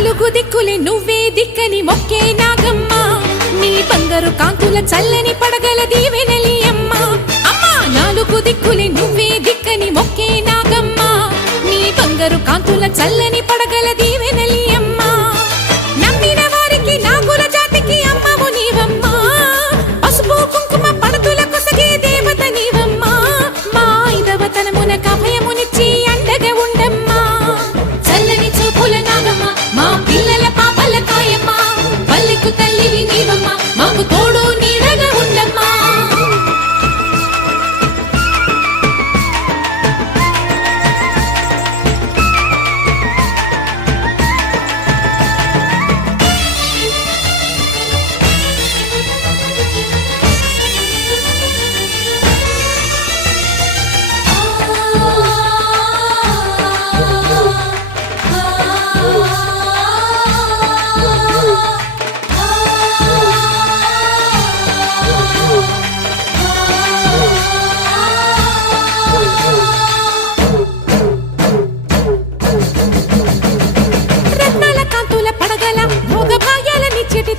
నాలుగు దిక్కులే నువ్వే దిక్కని మొక్కే నాగమ్మ నీ బంగారు కాంతుల చల్లని పడగల దీవెనలి అమ్మ అమ్మా నాలుగు దిక్కులే నువ్వే దిక్కని మొక్కే నాగమ్మ నీ బంగారు కాంతుల చల్లని పడగల దీవెనలి అమ్మ నమ్మిన వారికి నాగుల జాతికి అమ్మవు నీవమ్మ పసుపు కుంకుమ పడతుల కొసగే దేవత నీవమ్మ మా ఐదవతనమున కభయమునిచ్చి అండగా ఉండమ్మా చల్లని చూపుల నాగమ్మ మా పిల్లల పాపల కాయమ్మ పల్లెకు తల్లివి నీవమ్మ మాకు తోడు నీడగా ఉండమ్మా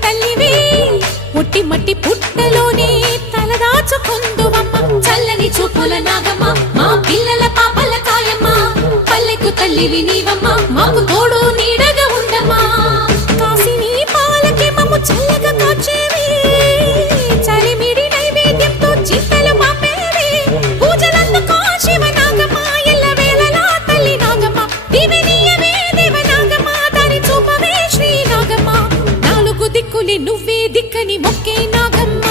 తల్లివి పుట్టి మట్టి పుట్టలోనే తలదాచుకుందువమ్మ చల్లని చూపుల నాగమ్మ మా పిల్లల పాపల కాయమ్మ పల్లెకు తల్లివి నీవమ్మ మాకు తోడు నీడగా ఉండమ్మా కాసిని పాలకి మమ్ము చల్లగా కాచేవి చలిమిడి నైవేద్యంతో చింతలు మాపేవి పూజలందుకో శివ నాగమ్మ ఎల్ల వేళలా తల్లి నాగమ్మ దివెనీయవే దేవ నాగమ్మ దారి చూపవే శ్రీ నాగమ్మ దిక్కులే నువ్వే దిక్కని మొక్కే నాగమ్మ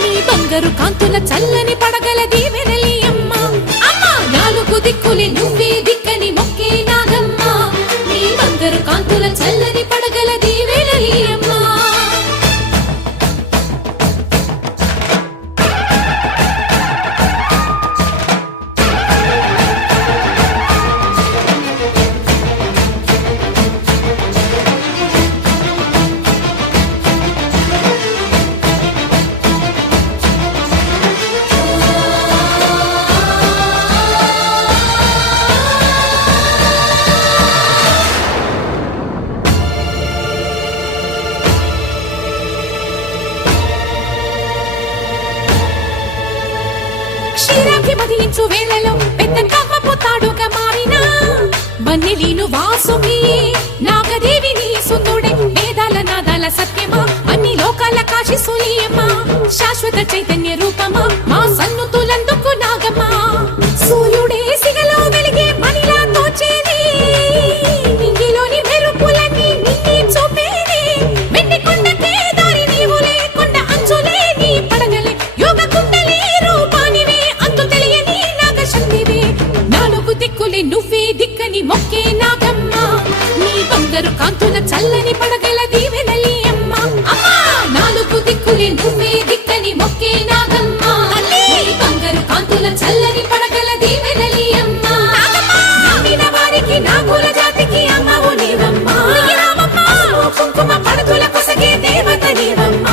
నీ బంగారు కాంతుల చల్లని పడగల దీవెనలి అమ్మ అమ్మా నాలుగు దిక్కులే నువ్వే దిక్కని మొక్కే నాగమ్మ నీ బంగారు కాంతుల చల్లని పడగల దీవెనలి అమ్మ క్షీరాభిమధించు వేళలో పెద్ద కవ్వపు తాడుగా మారినా వన్నెలీను వాసుకి నాగదేవిని సుందుడే వేదాల నాదాల సత్యమా అన్ని లోకాల కాశీ సూలియమ్మా శాశ్వత చైతన్య రూపమా మా సన్నుతులందుకు నాగమ్మా సూర్యుడే సిగలో వెలిగే మణిలా తోచేది నింగిలోని మెరుపులన్నీ నిన్నే చూపేది వెండి కొండకే దారి నీవు లేకుండా అంచులే నీ పడగలే యోగ కుండలే రూపానివే అంతు తెలియని నాగశక్తివే నాలుగు దిక్కులే నువ్వే దిక్కని మొక్కే నాగమ్మ నీ బంగారు కాంతుల చల్లని పడగల దీవెనలి అమ్మ అమ్మా నాలుగు దిక్కులే నువ్వే దిక్కని మొక్కే నాగమ్మ నీ బంగారు కాంతుల చల్లని పడగల దీవెనలి అమ్మ నమ్మిన వారికి నాగుల జాతికి అమ్మవు నీవమ్మ కుంకుమ పడతుల కొసగే దేవత నీవమ్మ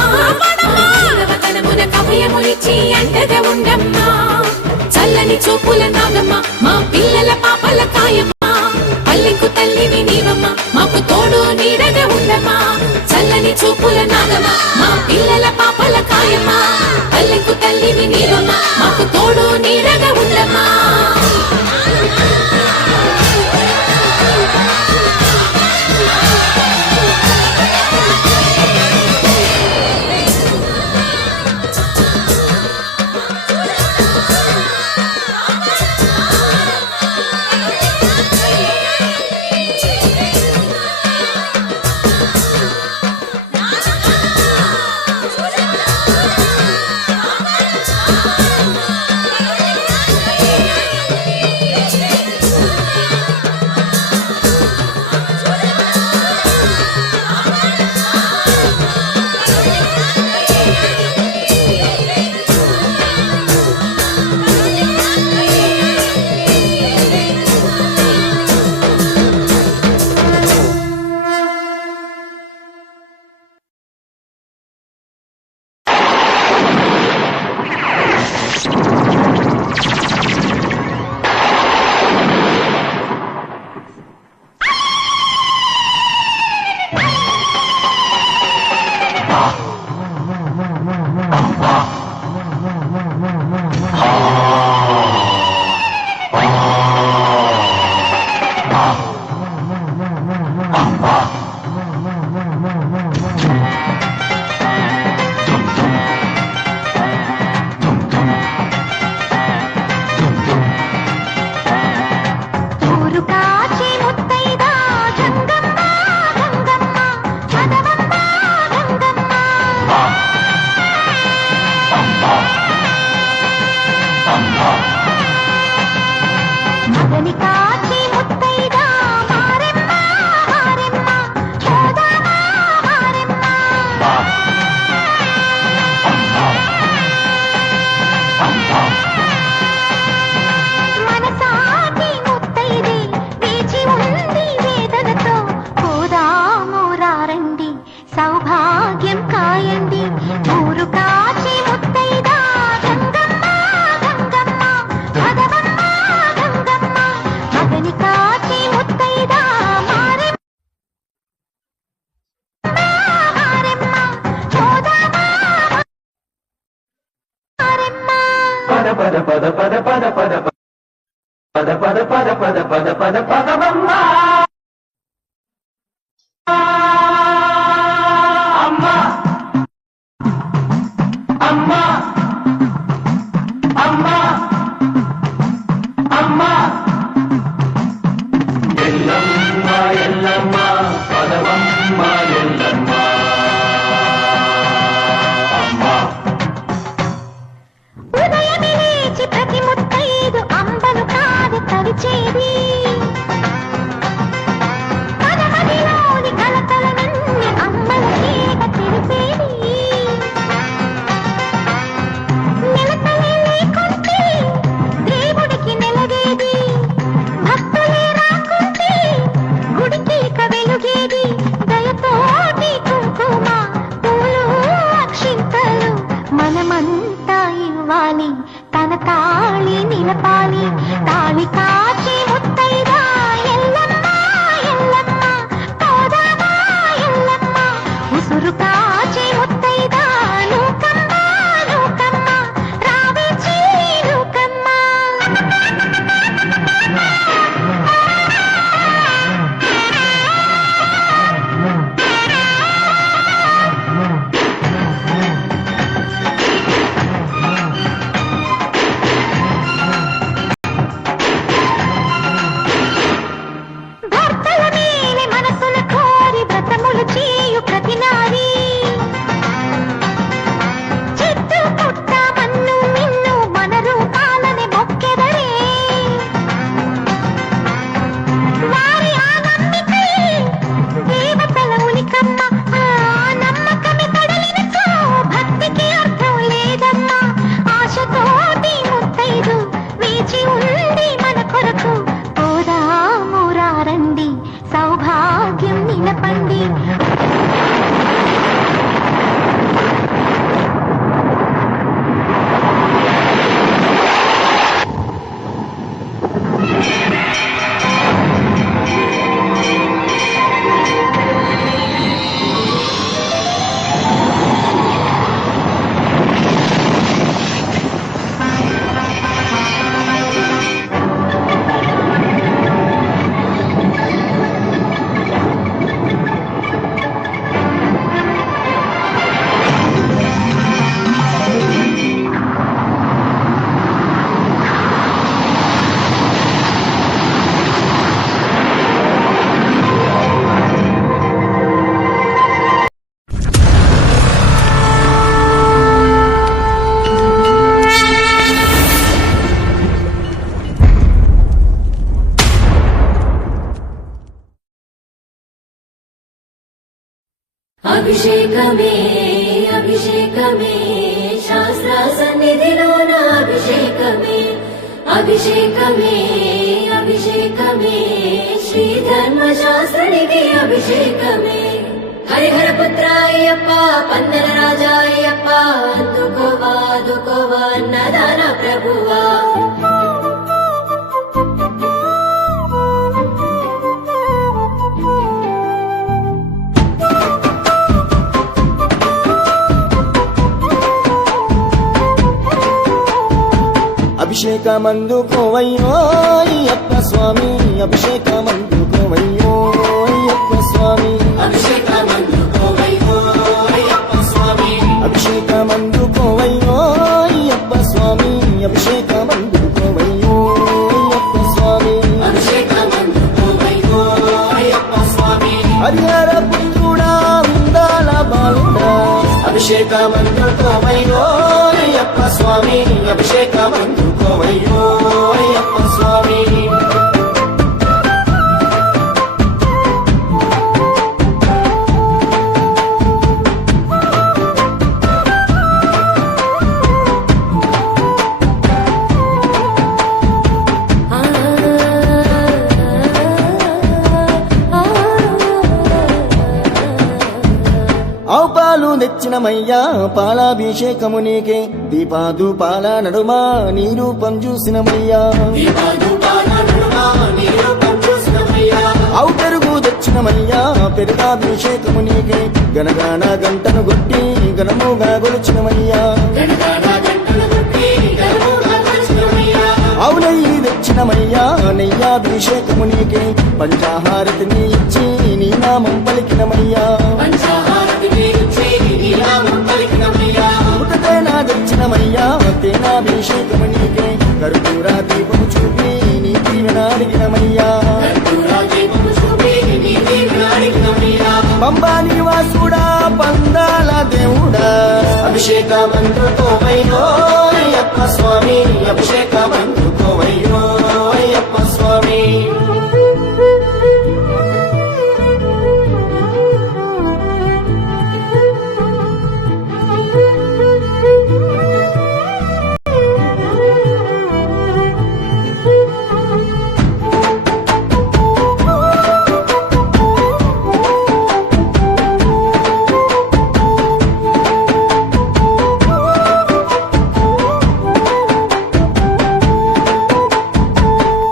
దేవతనమున కభయమునిచ్చి అండగా ఉండమ్మా చల్లని చూపుల నాగమ్మ మా పిల్లల పాపల కాయమ్మ పల్లెకు తల్లివి నీవమ్మ మాకు తోడు నీడగా ఉండమ్మా చల్లని చూపుల నాగమ్మ మా పిల్లల పాపల కాయమ్మ పల్లెకు తల్లివి నీవమ్మ మాకు తోడు నీడగా ఉండమ్మా సౌభాగ్యం కాయండి ఊరు కాచి ముత్తైదా గంగమ్మ గంగమ్మ పదవమ్మ గంగమ్మ మగని కాచి ముత్తైదా మారెమ్మ మారెమ్మ చోదమ్మ మారెమ్మ పద పద పద పద పద పద పద పద పద పద పద పద పదవమ్మ ప్రతి ముత్తైదు అంబను కాదు తడిచేది పదమదిలోని కలతలనన్ని అమ్మల కేక తెలిపేది నిలకలే లేకుంటే దేవుడికి నెలగేది భక్తులే రాకుంటే గుడికి వెలుగేది దయతోటి కుంకుమ పూలు అక్షింతలు మనమంతా ఇవ్వాలి తన తాళి నిలపాలి తాళి కాచి ముత్తైదా ఎల్లమ్మ ఎల్లమ్మ పోదామా ఎల్లమ్మ ఉసురు కాచి ముత్తైదా నూకమ్మ నూకమ్మ రావే చిన్ని నూకమ్మ భర్తల మేలే మనసుల కోరి వ్రతములు చేయు ప్రతి నారీ చెట్టు పుట్ట మన్ను మిన్ను మన రూపాలని మొక్కెదరే వారి ఆ నమ్మికై దేవతల ఉనికమ్మ ఆ నమ్మకమే కడలినచో భక్తికి అర్థం లేదమ్మా ఆశతోటి ముత్తైదు వేచి ఉంది మన కొరకు పోదామురారండి సౌభాగ్యం నిలపండి అభిషేకమే అభిషేకమే శాస్త్ర సన్నిధిలోన అభిషేకమే అభిషేకమే అభిషేకమే శ్రీ ధర్మశాస్త్రునికి అభిషేకమే హరిహర పుత్ర అయ్యప్ప పందల రాజా అయ్యప్ప అందుకోవా అందుకోవా అన్నదాన ప్రభువా అభిషేకమందుకోవయ్యో అయ్యప్ప స్వామి అభిషేకమందుకోవయ్యో అయ్యప్ప స్వామి హరిహర పుత్రుడా ఉందాల బాలుడా అభిషేకమందుకోవయ్యో అయ్యప్ప స్వామి అభిషేకమందుకోవయ్యో అయ్యప్ప స్వామి ఆవు పాలు తెచ్చినమయ్యా పాలాభిషేకము నీకే దీపాధూపాల నడుమా నీ రూపం చూసినమయ్యా ఆవు పెరుగు తెచ్చినమయ్యా పెరుగాభిషేకము నీకే గనగాన గంటను కొట్టి గణముగా గొలిచినమయ్యా ఆవు నెయ్యి తెచ్చినమయ్యా నెయ్యాభిషేకము నీకే పంచాహారతిని ఇచ్చి నీ నామం పలికినమయ్యా పుట్టతేనా తెచ్చినమయ్యా తేనాభిషేకము నీకే కర్పూర దీపము చూపి నీ దీవెన అడిగినమయ్యా పంబా నివాసుడా పందాల దేవుడా అభిషేకమందుకోవయ్యో అయ్యప్ప స్వామి అభిషేకమందుకోవయ్యో అయ్యప్ప స్వామి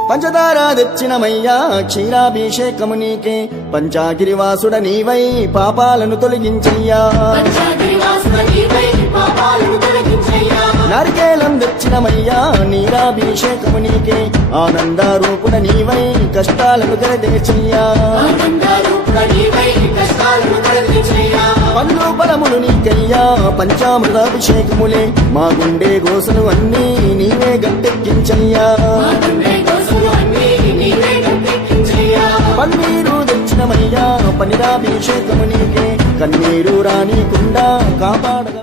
పంచదార తెచ్చినమయ్యా క్షీరాభిషేకము నీకే పంచాగిరివాసుడ నీవై పాపాలను తొలగించయ్యా నారికేలం తెచ్చినమయ్యా నీరాభిషేకము నీకే ఆనందారూపుడ నీవై కష్టాలను తెరదేచయ్యా పండ్లు ఫలములు నీకయ్యా పంచామృతాభిషేకములే మా గుండె గోసలు అన్నీ నీవే గట్టెక్కించయ్యా పన్నీరు తెచ్చినమయ్యా పనిరాభిషేకము నీకే కన్నీరు రానికుండా కాపాడగ